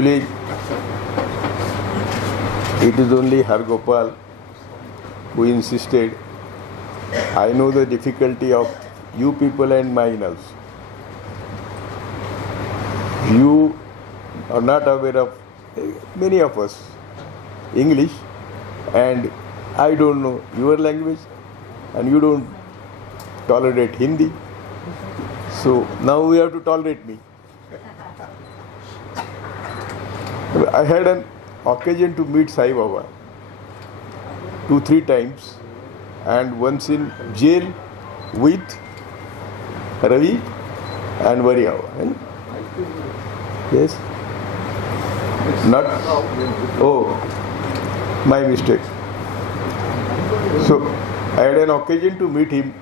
Actually, it is only Hargopal who insisted. I know the difficulty of you people and mine also. You are not aware of, many of us, English, and I don't know your language, and you don't tolerate Hindi. So now we have to tolerate me. I had an occasion to meet Saibaba 2-3 times, and once in jail with Ravi and Variava. Yes? Not? Oh, my mistake. So I had an occasion to meet him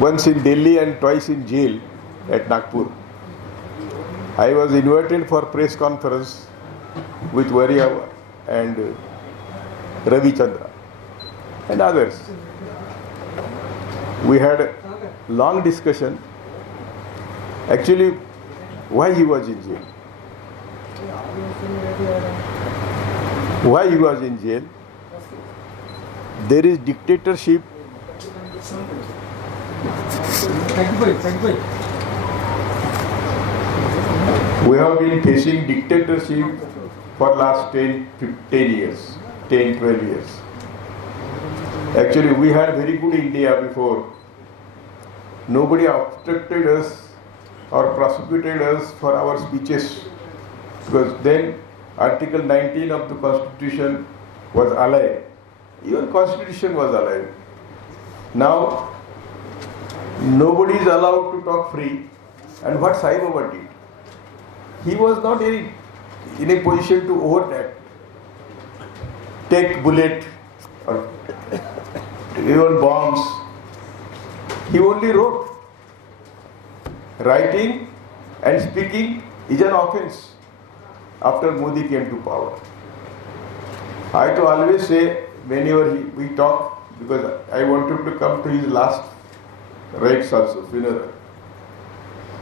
once in Delhi and twice in jail at Nagpur. I was invited for press conference with Variava and Ravi Chandra and others. We had a long discussion. Actually, why he was in jail? Why he was in jail? There is dictatorship. We have been facing dictatorship for last 10 years, 10-12 years. Actually, we had very good India before. Nobody obstructed us or prosecuted us for our speeches, because then Article 19 of the Constitution was alive. Even Constitution was alive. Now, nobody is allowed to talk free. And what Saibaba did? He was not in a position to overact, take bullet or even bombs. He only wrote. Writing and speaking is an offense after Modi came to power. I to always say whenever we talk, because I wanted to come to his last rites also, funeral.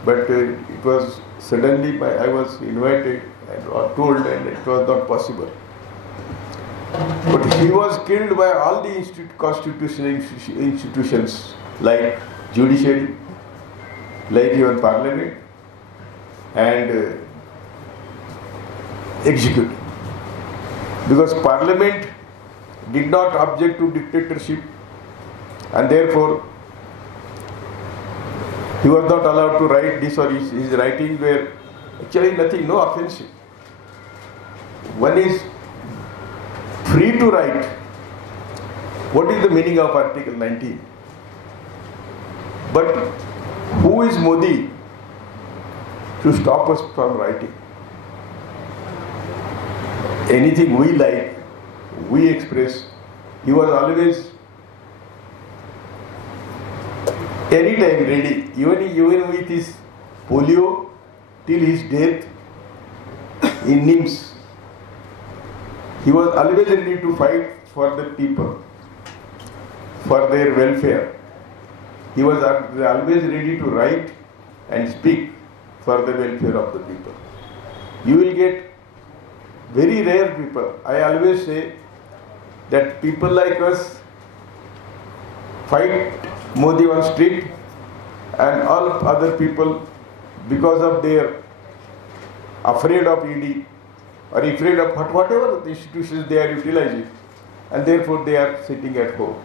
But it was suddenly I was invited and told, and it was not possible. But he was killed by all the constitutional institutions like judiciary, like your parliament and executive. Because parliament did not object to dictatorship, and therefore he was not allowed to write this, or his writings were actually nothing, no offensive. One is free to write. What is the meaning of Article 19? But who is Modi to stop us from writing? Anything we like, we express. He was always anytime ready, even with his polio till his death in NIMS. He was always ready to fight for the people, for their welfare. He was always ready to write and speak for the welfare of the people. You will get very rare people. I always say that people like us fight Modi on street, and all other people, because of their afraid of ED or afraid of whatever the institutions they are utilizing, and therefore they are sitting at home.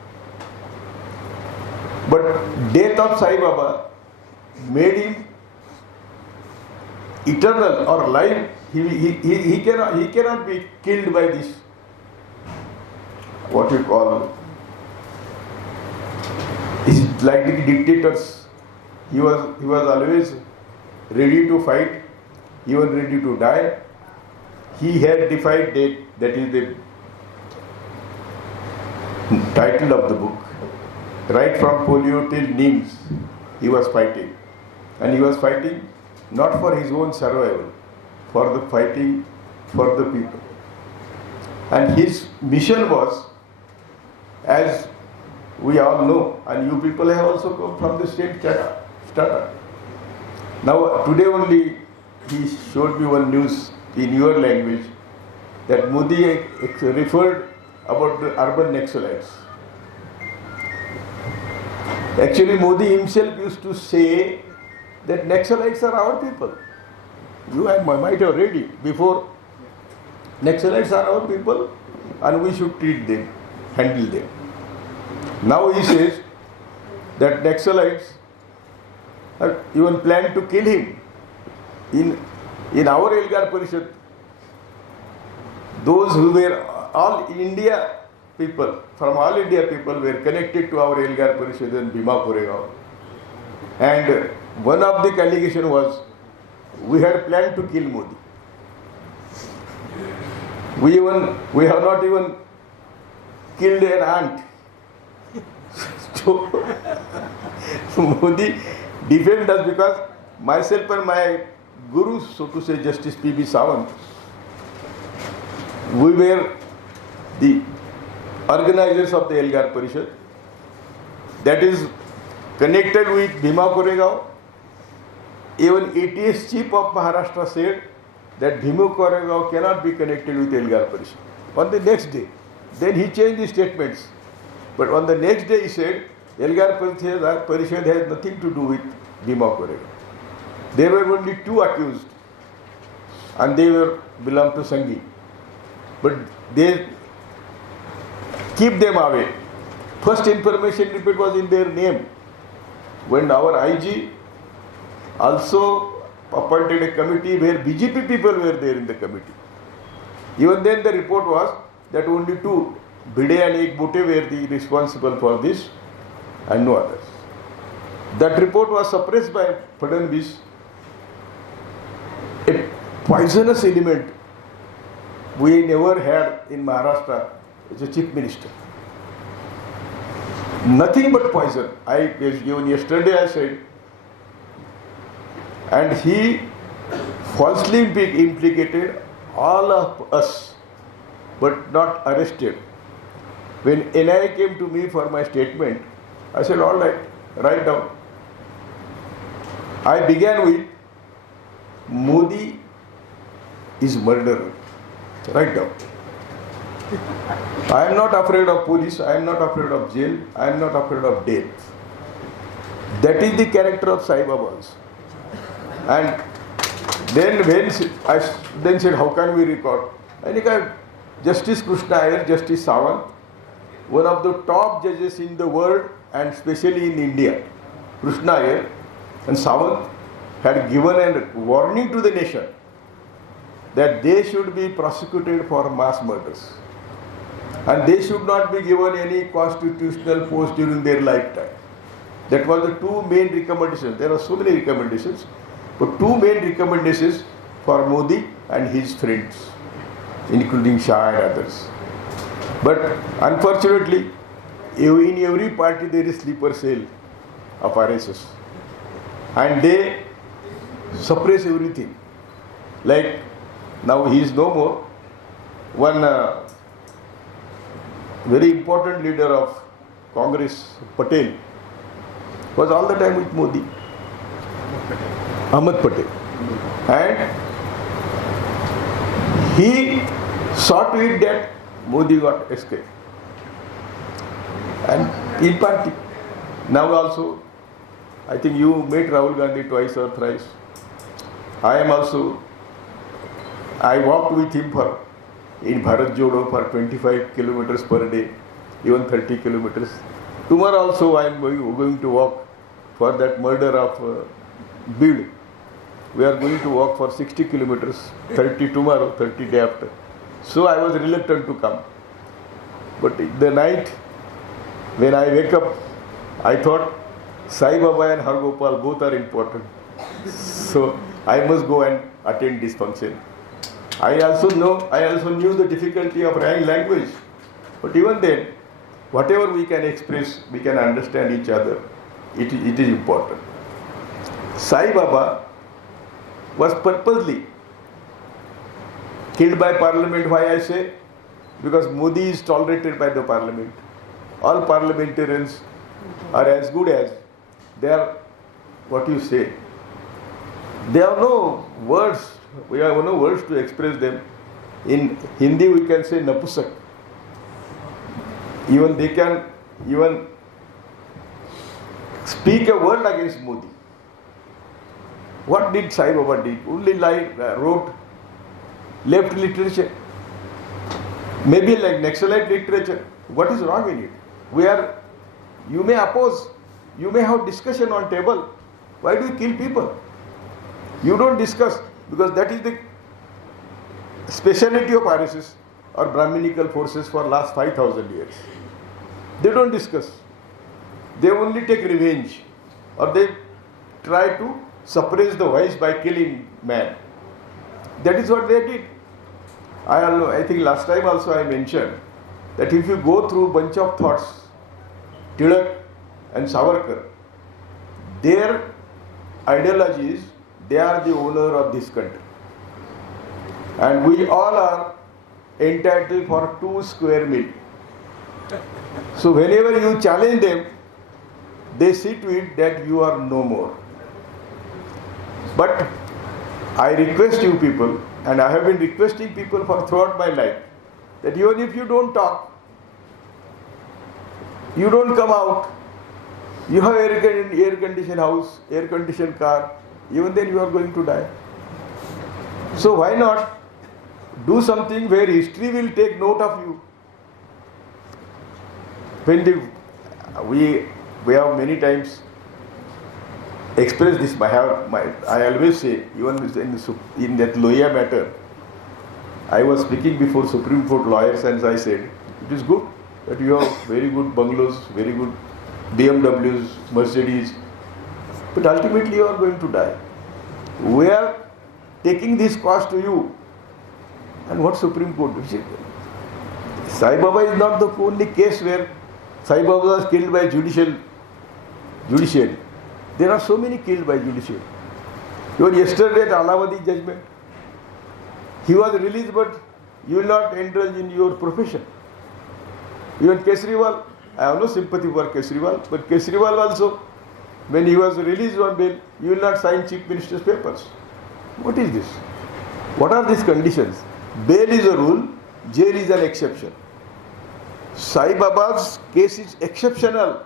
But death of Saibaba made him eternal or life. He cannot be killed by this, what you call, is like the dictators. He was always ready to fight. He was ready to die. He had defied death. That is the title of the book. Right from polio till NIMS, he was fighting. And he was fighting not for his own survival, for the fighting for the people. And his mission was, as we all know, and you people have also come from the same strata. Now, today only he showed me one news in your language that Modi referred about the urban Naxalites. Actually, Modi himself used to say that Naxalites are our people. You might have read it before. Naxalites are our people and we should treat them, handle them. Now he says that Naxalites have even planned to kill him. In our Elgar Parishad, those who were all India people, from all India people were connected to our Elgar Parishad in Bhima Koregaon. And one of the allegations was, we had planned to kill Modi. We have not even killed an ant. So Modi defamed us because myself and my guru, so to say, Justice P.B. Sawant, we were the organizers of the Elgar Parishad, that is connected with Bhima Koregaon. Even ATS chief of Maharashtra said that Bhima Koregaon cannot be connected with Elgar Parishad. On the next day, then he changed the statements. But on the next day he said, Elgar Parishad has nothing to do with Bhima Koregaon. There were only two accused and they belonged to Sanghi. But they keep them away. First information report was in their name. When our IG also appointed a committee where BJP people were there in the committee. Even then the report was that only two, Bide and Ek Bote, were the responsible for this and no others. That report was suppressed by Fadnavis. A poisonous element we never had in Maharashtra as a chief minister. Nothing but poison. Even yesterday I said, and he falsely implicated all of us, but not arrested. When NIA came to me for my statement, I said, all right, write down. I began with, Modi is murderer. Write down. I am not afraid of police, I am not afraid of jail, I am not afraid of death. That is the character of Saibaba also. And then when I said, how can we record? I think Justice Krishna Iyer, Justice Sawant, one of the top judges in the world and especially in India, Krishna Iyer and Sawant had given a warning to the nation that they should be prosecuted for mass murders. And they should not be given any constitutional post during their lifetime. That was the two main recommendations. There are so many recommendations, but two main recommendations for Modi and his friends, including Shah and others. But unfortunately, in every party there is sleeper cell of RSS. And they suppress everything. Like now he is no more. One very important leader of Congress, Patel, was all the time with Modi. Ahmed Patel. And he saw to it that Modi got escaped. And in party. Now also, I think you met Rahul Gandhi twice or thrice. I walked with him in Bharat Jodo for 25 kilometers per day, even 30 kilometers. Tomorrow also I am going to walk for that murder of Bid. We are going to walk for 60 kilometers, 30 tomorrow, 30 day after. So I was reluctant to come. But the night when I wake up, I thought Saibaba and Hargopal both are important. So I must go and attend this function. I also knew the difficulty of writing language. But even then, whatever we can express, we can understand each other. It is important. Saibaba was purposely killed by parliament. Why I say? Because Modi is tolerated by the parliament. All parliamentarians are as good as they are, what you say, They have no words. We have no words to express them. In Hindi we can say napusak. Even they can even speak a word against Modi. What did Saibaba did? Only wrote left literature. Maybe like Naxalite literature. What is wrong in it? You may oppose, you may have discussion on table. Why do you kill people? You don't discuss, because that is the speciality of RSS or Brahminical forces for last 5,000 years. They don't discuss. They only take revenge, or they try to suppress the voice by killing man. That is what they did. I think last time also I mentioned that if you go through bunch of thoughts, Tilak and Savarkar, their ideologies, they are the owner of this country. And we all are entitled for 2 square meal. So whenever you challenge them, they see to it that you are no more. But I request you people, and I have been requesting people for throughout my life, that even if you don't talk, you don't come out, you have air conditioned house, air conditioned car, even then you are going to die. So why not do something where history will take note of you? We have many times expressed this. I always say, even in that Loya matter, I was speaking before Supreme Court lawyers and I said, it is good that you have very good bungalows, very good BMWs, Mercedes, but ultimately you are going to die. We are taking this cost to you. And what Supreme Court? Saibaba is not the only case where Saibaba was killed by judiciary. There are so many killed by judiciary. Even yesterday at Allahabadi judgment, he was released, but you will not indulge in your profession. Even Kejriwal, I have no sympathy for Kejriwal, but Kejriwal also, when he was released on bail, you will not sign Chief Minister's papers. What is this? What are these conditions? Bail is a rule, jail is an exception. Saibaba's case is exceptional,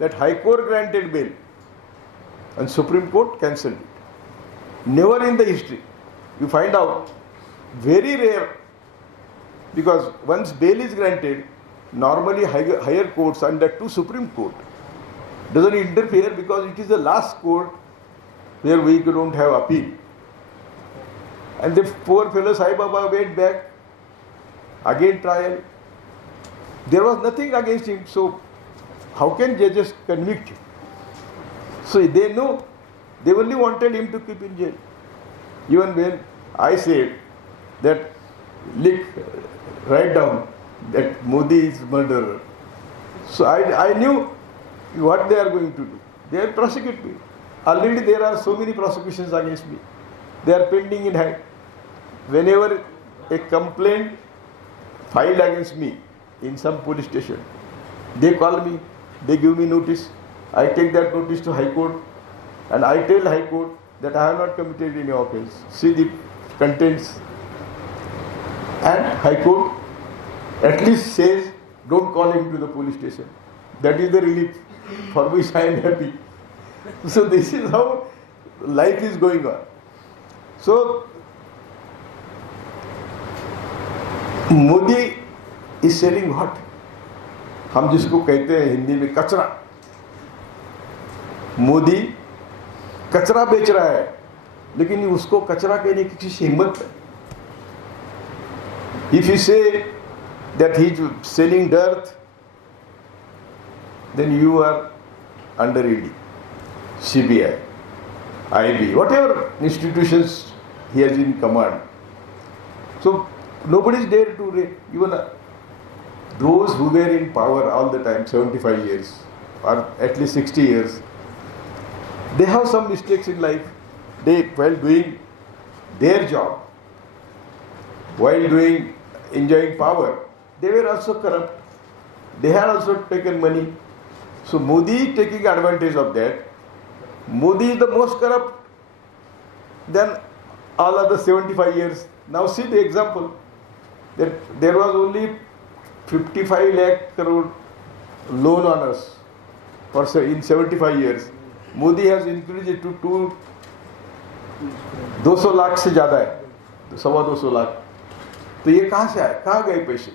that High Court granted bail and Supreme Court cancelled it. Never in the history. You find out, very rare, because once bail is granted, normally higher courts and that too Supreme Court doesn't interfere, because it is the last court where we don't have appeal. And the poor fellow Saibaba went back, again trial. There was nothing against him, so how can judges convict him? So they know, they only wanted him to keep in jail. Even when I said that, write down that Modi is murderer. So I knew what they are going to do. They will prosecute me. Already there are so many prosecutions against me. They are pending in hand. Whenever a complaint filed against me in some police station, they call me, they give me notice. I take that notice to High Court and I tell High Court that I have not committed any offence. See the contents. And High Court at least says, don't call him to the police station. That is the relief for which I am happy. So this is how life is going on. So Modi is selling what? हम जिसको कहते हैं हिंदी में कचरा. मोदी कचरा बेच रहा है, लेकिन उसको कचरा कहने की किसी हिम्मत है. If you say that he is selling dirt, then you are under ED, CBI, IB, whatever institutions he has in command. So nobody is there to raid. Even those who were in power all the time, 75 years or at least 60 years, they have some mistakes in life. They, while doing their job, while enjoying power, they were also corrupt. They had also taken money. So Modi taking advantage of that. Modi is the most corrupt than all other 75 years. Now see the example, that there was only 55 lakh crore loan on us for in 75 years. Modi has increased it to 200 lakh से ज़्यादा है, 225 लाख. तो ये कहाँ से आए, कहाँ गए पैसे?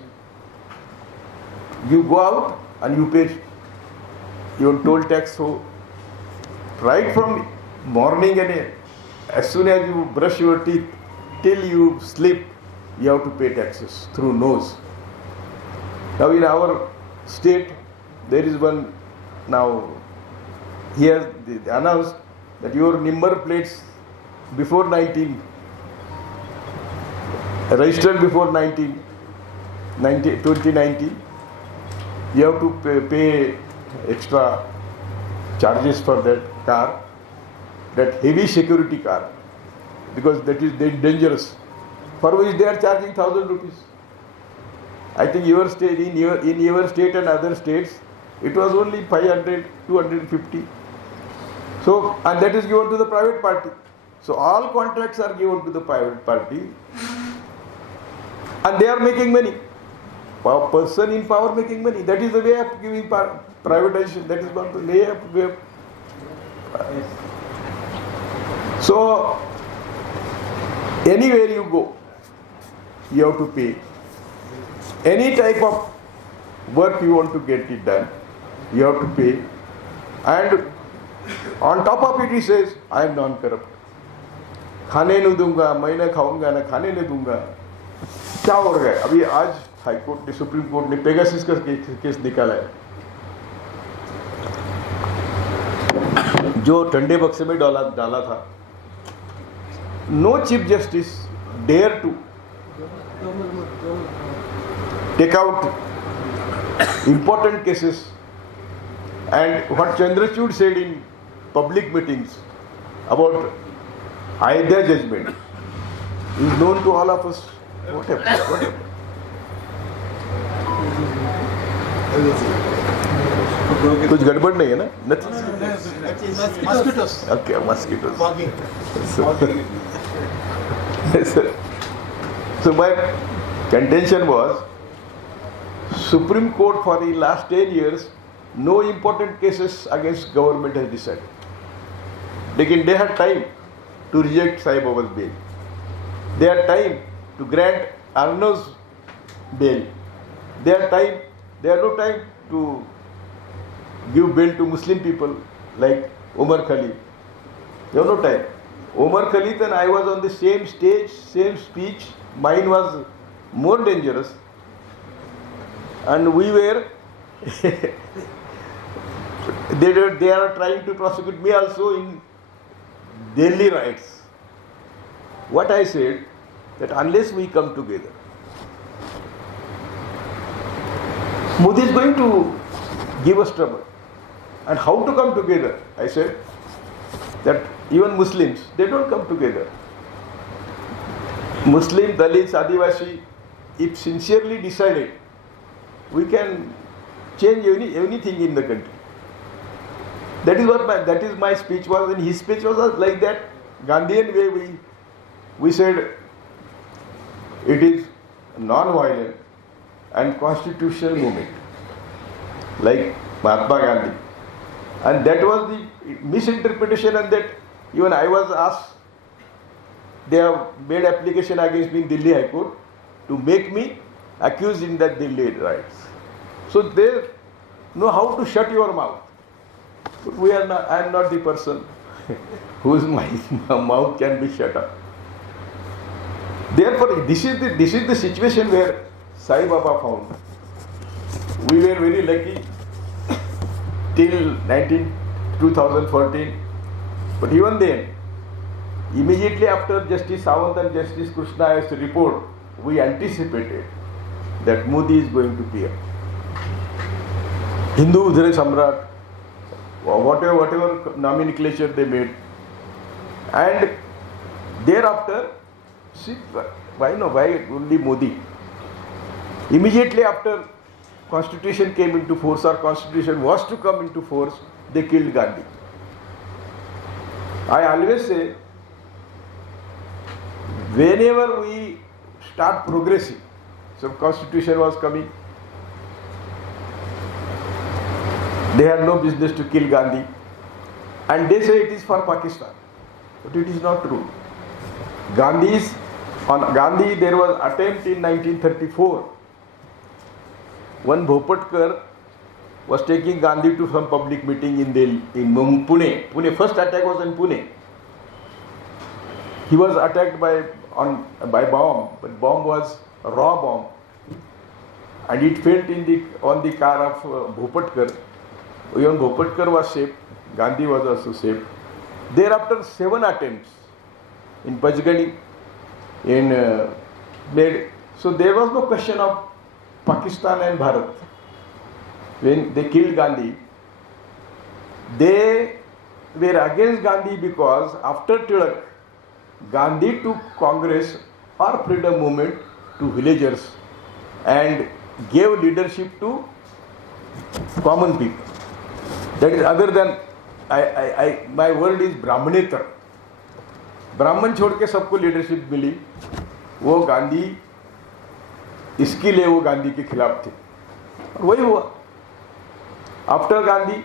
You go out and you pay your toll tax. So right from morning and as soon as you brush your teeth till you sleep, you have to pay taxes through nose. Now in our state, there is one now. He has announced that your number plates before 19, registered before 2019, you have to pay extra charges for that car, that heavy security car, because that is dangerous, for which they are charging 1,000 rupees. I think your state, in your state and other states, it was only 500, 250. So, and that is given to the private party. So all contracts are given to the private party, and they are making money. Person in power making money. That is the way of giving privatization. That is not the way of. So anywhere you go, you have to pay. Any type of work you want to get it done, you have to pay. And on top of it, he says, I am non-corrupt. खाने नहीं दूंगा, मैं ना खाऊंगा, ना खाने नहीं दूंगा. क्या हो गया? अभी आज हाई कोर्ट ने, सुप्रीम कोर्ट ने पेगासिस का केस निकाला है, जो ठंडे बक्से में डाला था. No chief justice dare to take out important cases. And what Chandrachud said in public meetings about Ayodhya judgment is known to all of us. What happened? What happened? कुछ गड़बड़ नहीं है ना? Mosquitoes. Okay, mosquitoes. So my contention was, Supreme Court for the last 10 years, no important cases against government has decided. They had time to reject Saibaba's bail. They had time to grant Arnav's bail. They had no time to give bail to Muslim people like Omar Khalid. They have no time. Omar Khalid and I was on the same stage, same speech. Mine was more dangerous. And we were, they are trying to prosecute me also in Delhi riots. What I said, that unless we come together, Modi is going to give us trouble. And how to come together? I said that even Muslims, they don't come together. Muslim, Dalits, Adivasi, if sincerely decided, we can change anything in the country. That is my speech was, and his speech was like that Gandhian way. We said it is non-violent and constitutional movement, like Mahatma Gandhi. And that was the misinterpretation, and that even I was asked, they have made application against me in Delhi High Court to make me accused in that Delhi riots. So they know how to shut your mouth. But I am not the person whose mouth can be shut up. Therefore, this is the situation where Saibaba found. We were very lucky till 2014, but even then, immediately after Justice Sawant and Justice Krishna's report, we anticipated that Modi is going to be a Hindu Udhare Samrat, whatever nomenclature they made. And thereafter, see, why only Modi? Immediately after Constitution came into force, or Constitution was to come into force, they killed Gandhi. I always say whenever we start progressing, so constitution was coming, they had no business to kill Gandhi, and they say it is for Pakistan, but it is not true. On Gandhi there was attempt in 1934. One Bhopatkar was taking Gandhi to some public meeting in Pune. First attack was in Pune. He was attacked by bomb, but bomb was a raw bomb, and it fell on the car of Bhopatkar. Even Bhopatkar was saved. Gandhi was also saved. Thereafter, 7 attempts in Pachgani, so there was no question of Pakistan and Bharat. When they killed Gandhi, they were against Gandhi because after Tilak, Gandhi took Congress or freedom movement to villagers and gave leadership to common people. That is other than my word is Brahmanetar. ब्राह्मण छोड़ के सबको leadership मिली, वो गांधी इसके लिए वो गांधी के खिलाफ थे, और वही हुआ. After Gandhi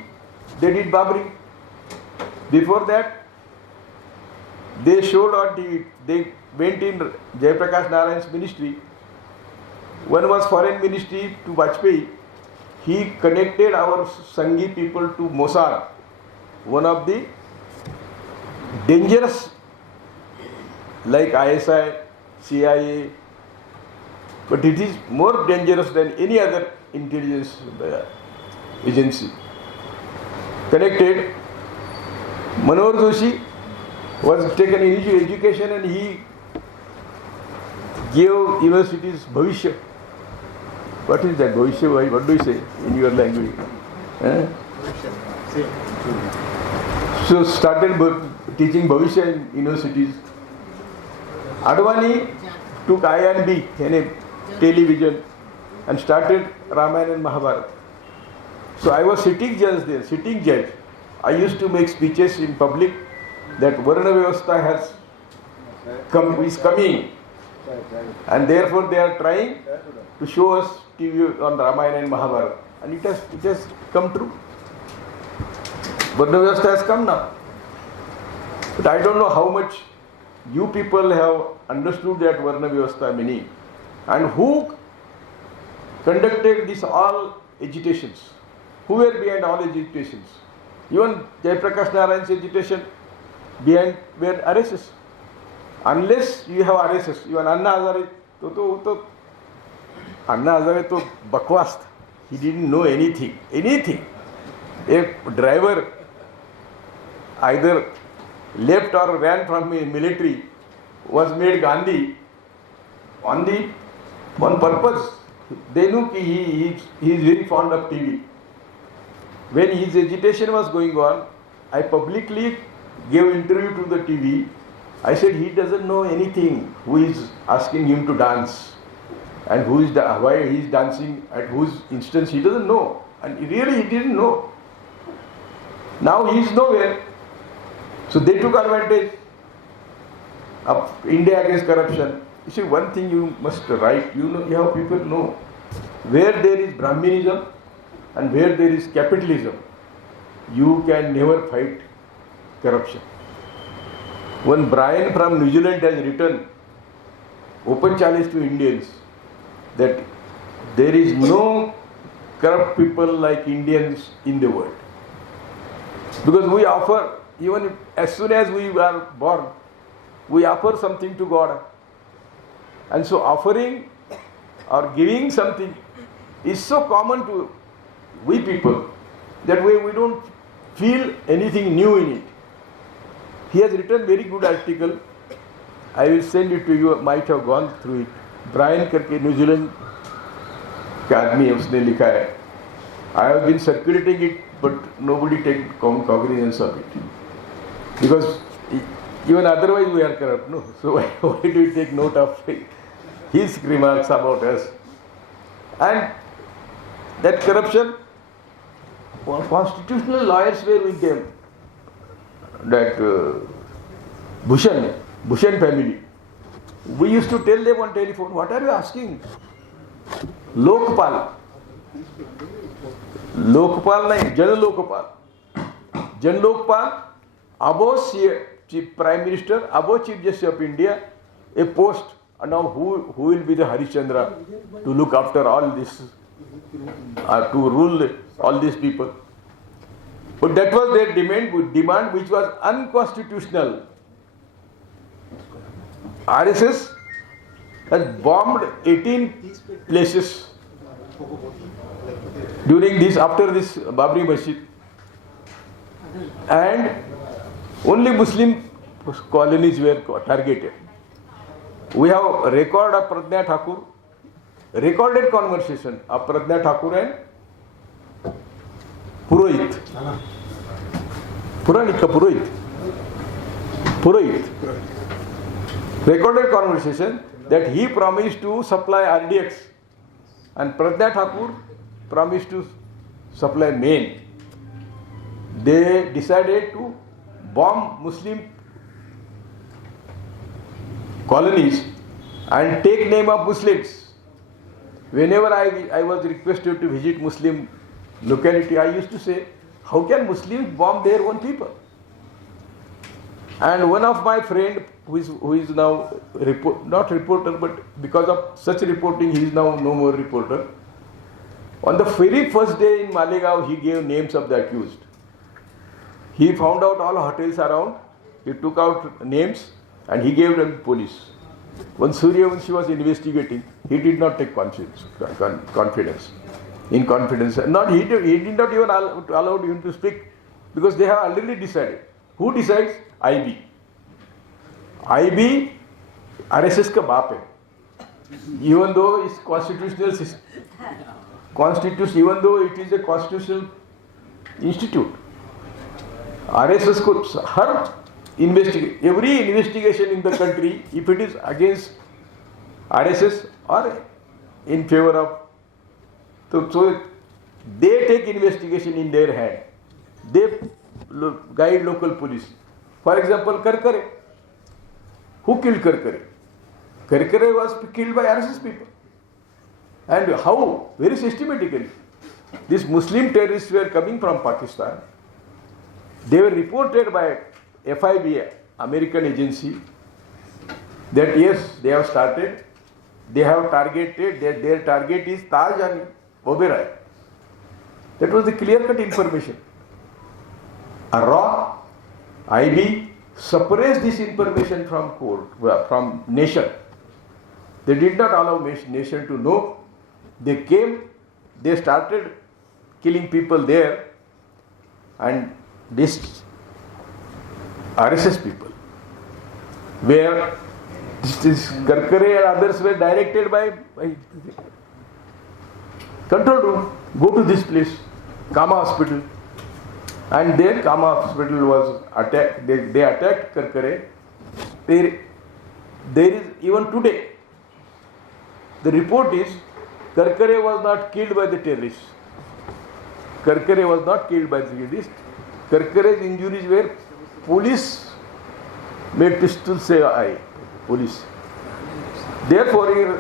they did Babri. Before that they showed on TV, they went in Jayaprakash Narayan's ministry. One was foreign ministry to Vajpayee. He connected our Sanghi people to Mossad, one of the dangerous like ISI, CIA, but it is more dangerous than any other intelligence agency. Connected. Manohar Joshi was taken in education and he gave universities Bhavishya. What is that Bhavishya? What do you say in your language? So started teaching Bhavishya in universities. Advani took I&B in television and started Ramayana and Mahabharata. So I was sitting judge. I used to make speeches in public that Varna Vyavastha is coming, and therefore they are trying to show us TV on Ramayana and Mahabharata, and it has come true. Varna Vyavastha has come now. But I don't know how much you people have understood that Varna Vyavastha meaning, and who conducted these all agitations, who were behind all agitations. Even Jayaprakash Narayan's agitation behind were RSS. Unless you have RSS, even Anna Hazare, Anna Hazare to bakwas. He didn't know anything. A driver either left or ran from military was made Gandhi on purpose. They knew he is very fond of TV. When his agitation was going on, I publicly gave interview to the TV. I said he doesn't know anything. Who is asking him to dance, and why he is dancing, at whose instance he doesn't know, and he didn't know. Now he is nowhere. So they took advantage of India against corruption. You see, one thing you must write. You have people know where there is Brahminism and where there is capitalism, you can never fight corruption. One Brian from New Zealand has written open challenge to Indians that there is no corrupt people like Indians in the world. Because we offer, even as soon as we are born, we offer something to God. And so offering or giving something is so common to we people that way we don't feel anything new in it. He has written very good article. I will send it to you. Might have gone through it. Brian करके New Zealand का आदमी है, उसने लिखा है. I have been circulating it, but nobody take cognizance of it because even otherwise we are corrupt. No, so why do you take note of his remarks about us? And that corruption, constitutional lawyers were with them. That Bhushan family, We used to tell them on telephone, what are you asking? Lokpal. Lokpal nahi, Jan Lokpal. Jan Lokpal, above Chief Prime Minister, above Chief Justice of India, a post. And now who will be the Harishchandra to look after all this, to rule all these people? But that was their demand which was unconstitutional. RSS has bombed 18 places during this, after this Babri Masjid, and only Muslim colonies were targeted. We have a record of Pradnya Thakur, recorded conversation of Pradnya Thakur and Purohit. Purohit. Recorded conversation that he promised to supply RDX and Pradnya Thakur promised to supply main. They decided to bomb Muslim colonies and take name of Muslims. Whenever I was requested to visit Muslim locality, I used to say, how can Muslims bomb their own people? And one of my friend who is now not reporter, but because of such reporting he is now no more reporter. On the very first day in Malegaon, he gave names of the accused. He found out all hotels around, he took out names and he gave them to police. When Suryavanshi was investigating, he did not take confidence. He did not even allow him to speak because they have already decided. Who decides? IB. IB, RSS ka baap hai. Even though it's constitutional system, even though it is a constitutional institute, RSS ko every investigation in the country, if it is against RSS or in favor of, so they take investigation in their hand. They guide local police. For example, Karkare. Who killed Karkare? Karkare was killed by RSS people. And how? Very systematically. These Muslim terrorists were coming from Pakistan. They were reported by FIB, American agency, that yes, they have started, they have targeted, their target is Taj and Oberoi. That was the clear-cut information. Raw, IB suppressed this information from court, from nation. They did not allow nation to know. They came, they started killing people there, and this RSS people, where this Karkare and others were directed by control room, go to this place, Kama Hospital. And then Kama Hospital was attacked, they attacked Karkare. There is, even today, the report is, Karkare was not killed by the terrorists. Karkare was not killed by the terrorists. Karkare's injuries were police made pistol say I. Police. Therefore,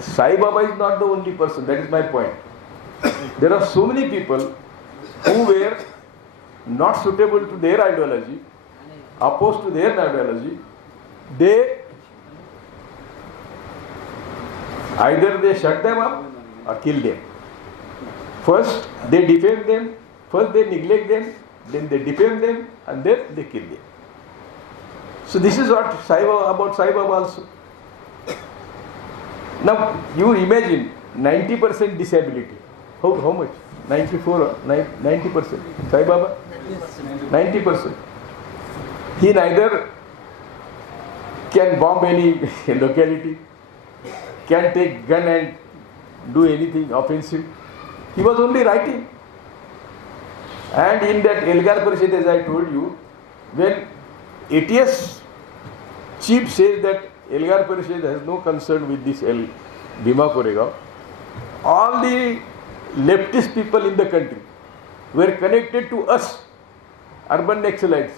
Saibaba is not the only person. That is my point. There are so many people who were not suitable to their ideology, opposed to their ideology. Either they shut them up or kill them. First they defame them, first they neglect them, then they defame them, and then they kill them. So this is what about Saibaba also. Now you imagine 90% disability. How much? 94, 90%. Saibaba? 90%. He neither can bomb any locality, can take gun and do anything offensive. He was only writing. And in that Elgar Parishad, as I told you, when ATS chief says that Elgar Parishad has no concern with this Bhima Koregaon, all the leftist people in the country were connected to us, urban Naxalites.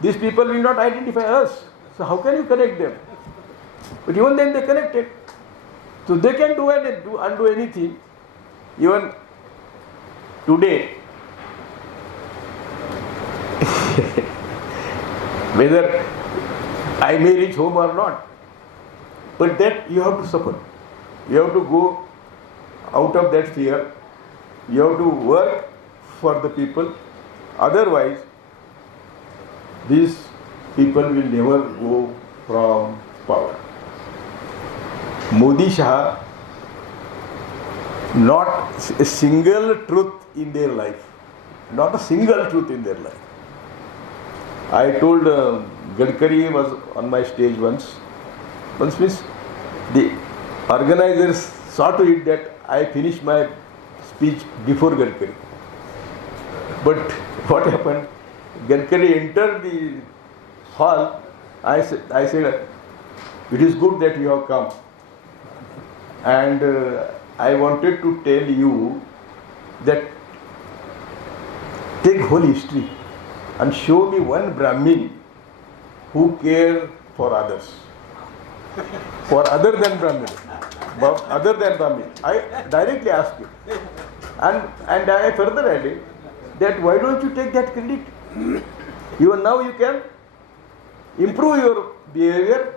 these people will not identify us. So how can you connect them? But even then they connected. So they can do and undo anything. Even today, whether I may reach home or not, but that you have to suffer. You have to go out of that fear. You have to work for the people. Otherwise, these people will never go from power. Modi Shah, not a single truth in their life. Not a single truth in their life. I told Gadkari was on my stage once. Once means the organizers saw to it that I finished my speech before Gadkari. But what happened? Gadkari entered the hall. I said, it is good that you have come. And I wanted to tell you that take whole history and show me one Brahmin who cared for others. For other than Brahmin. But other than Brahmin. I directly asked him. And I further added that why don't you take that credit? Even now you can improve your behavior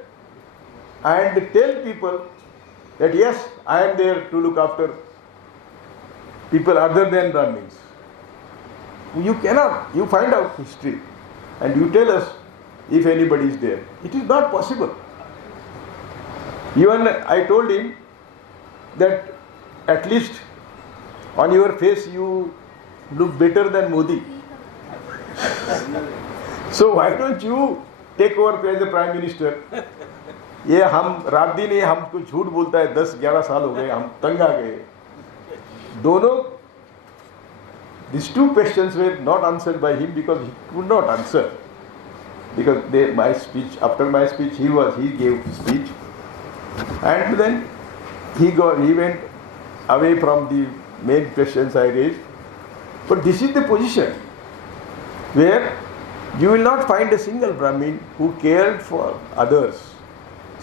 and tell people that yes, I am there to look after people other than Brahmins. You cannot. You find out history and you tell us if anybody is there. It is not possible. Even I told him that at least on your face you look better than Modi. So why don't you take over as a Prime Minister? ये हम रात दिन ये हमको झूठ बोलता है 10-11 साल हो गए हम तंग आ गए दोनों these two questions were not answered by him because he could not answer because my speech after my speech he gave speech and then he went away from the main questions I raised. But this is the position where you will not find a single Brahmin who cared for others.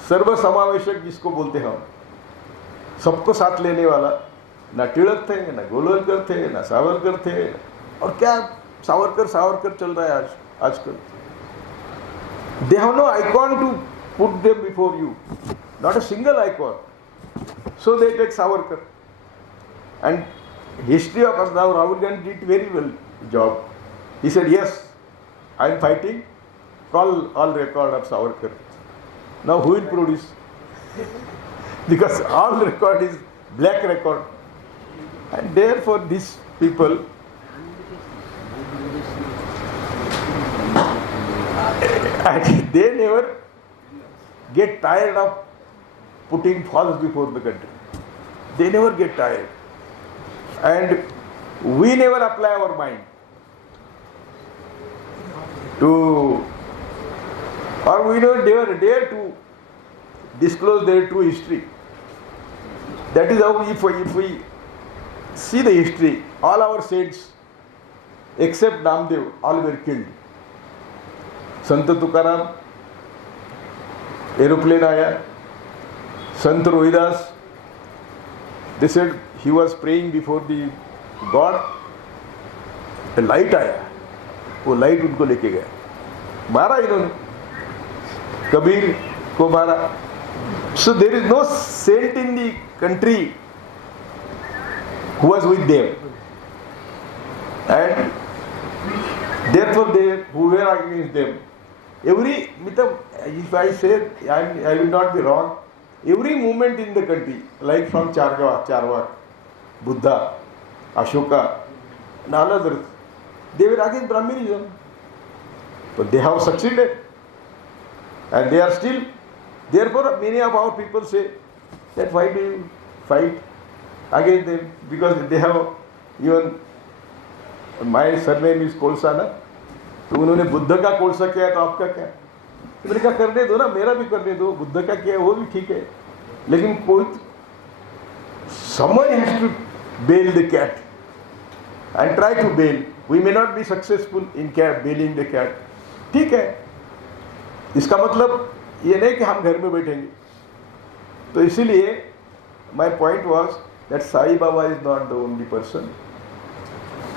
सर्व समावेशक जिसको बोलते हैं हम सबको साथ लेने वाला ना टिळक थे ना गोलवलकर थे ना सावरकर थे और क्या सावरकर चल रहा है आजकल they have no icon to put them before you, not a single icon. So they take Savarkar. And history of us now, Rahul Gandhi did very well job. He said, yes, I am fighting, call all record of Savarkar. Now who will produce? Because all record is black record. And therefore these people they never get tired of putting false before the country. They never get tired. And we never apply our mind to, or we don't dare to disclose their true history. That is how if we see the history, all our saints except Namdev, all were killed. Sant Tukaram, aeroplane आया, Sant Rohidas, they said he was praying before the God, a light आया, वो light उनको लेके गया, मारा इन्होंने, कबीर को मारा. So there is no saint in the country who was with them, and therefore they who were against them. If I say I will not be wrong, every movement in the country, like from Charvak, Buddha, Ashoka, and all others, they were against Brahminism. But they have succeeded. And they are still. Therefore, many of our people say that why do you fight against them? Because they have even, my surname is Kolsa ना, तो उन्होंने बुद्ध का कोलसा किया तो आपका क्या? मैंने कहा करने दो ना, मेरा भी करने दो, बुद्ध का किया वो भी ठीक है, लेकिन कोई someone has to bail the cat and try to bail. We may not be successful in bailing the cat, ठीक है, इसका मतलब ये नहीं कि हम घर में बैठेंगे। तो इसीलिए my point was that Sai Baba is not the only person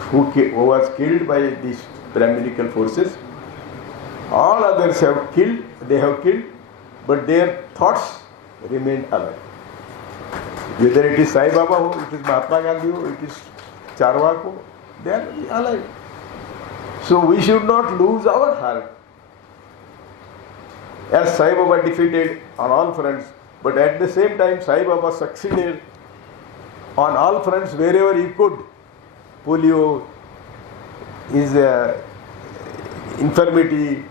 who was killed by these paramedical forces. All others have killed, but their thoughts remain alive. Whether it is Sai Baba ho, it is Mahatma Gandhi ho, it is Charwak ho, they are alive. So we should not lose our heart. As Sai Baba defeated on all fronts, but at the same time Sai Baba succeeded on all fronts wherever he could. Polio, his infirmity,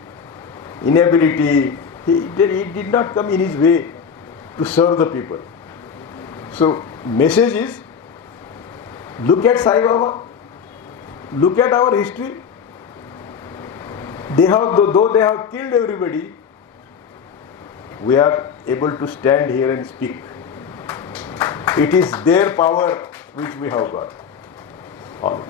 inability, he did not come in his way to serve the people. So message is, look at Sai Baba, look at our history. Though they have killed everybody, we are able to stand here and speak. It is their power which we have got. All.